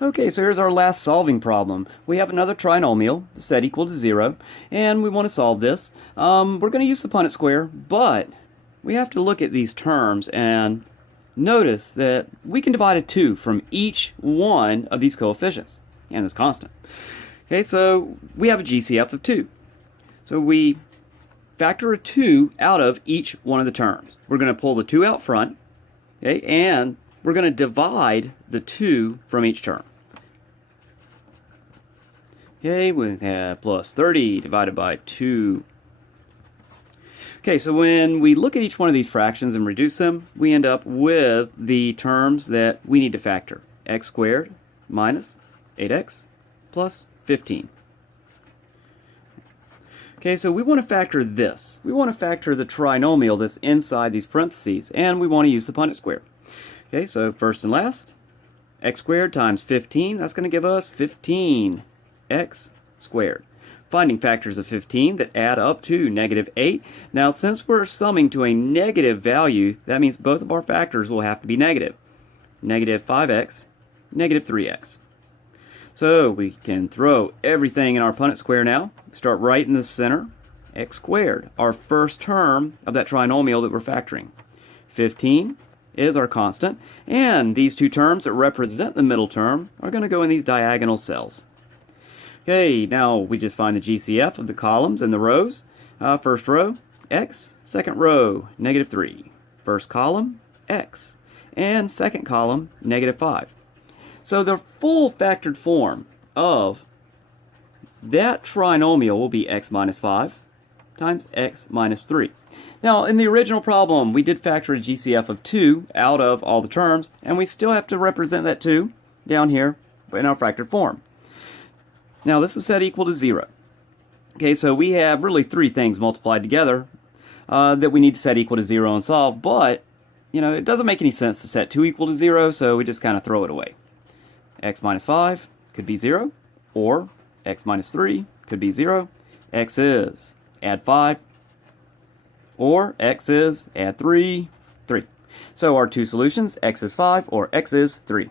Okay, so here's our last solving problem. We have another trinomial set equal to 0, and we want to solve this. We're going to use the Punnett square, but we have to look at these terms and notice that we can divide a 2 from each one of these coefficients, and this constant. Okay, so we have a GCF of 2. So we factor a 2 out of each one of the terms. We're going to pull the 2 out front, okay, and we're going to divide the 2 from each term. Okay, we have plus 30 divided by 2. Okay, so when we look at each one of these fractions and reduce them, we end up with the terms that we need to factor. X squared minus 8x plus 15. Okay, so we want to factor this. We want to factor the trinomial that's inside these parentheses, and we want to use the Punnett square. Okay, so first and last, x squared times 15, that's going to give us 15x squared. Finding factors of 15 that add up to negative 8. Now, since we're summing to a negative value, that means both of our factors will have to be negative. Negative 5x, negative 3x. So we can throw everything in our Punnett square now. Start right in the center. X squared, our first term of that trinomial that we're factoring. 15 is our constant, and these two terms that represent the middle term are going to go in these diagonal cells. Okay, now we just find the GCF of the columns and the rows. First row, x. Second row, negative 3. First column, x. And second column, negative 5. So the full factored form of that trinomial will be x minus 5 times x minus 3. Now, in the original problem, we did factor a GCF of 2 out of all the terms, and we still have to represent that 2 down here in our factored form. Now, this is set equal to 0. Okay, so we have really three things multiplied together that we need to set equal to 0 and solve, but, it doesn't make any sense to set 2 equal to 0, so we just kind of throw it away. X minus 5 could be 0, or x minus 3 could be 0. X is add 5, or x is add 3, 3. So our two solutions, x is 5 or x is 3.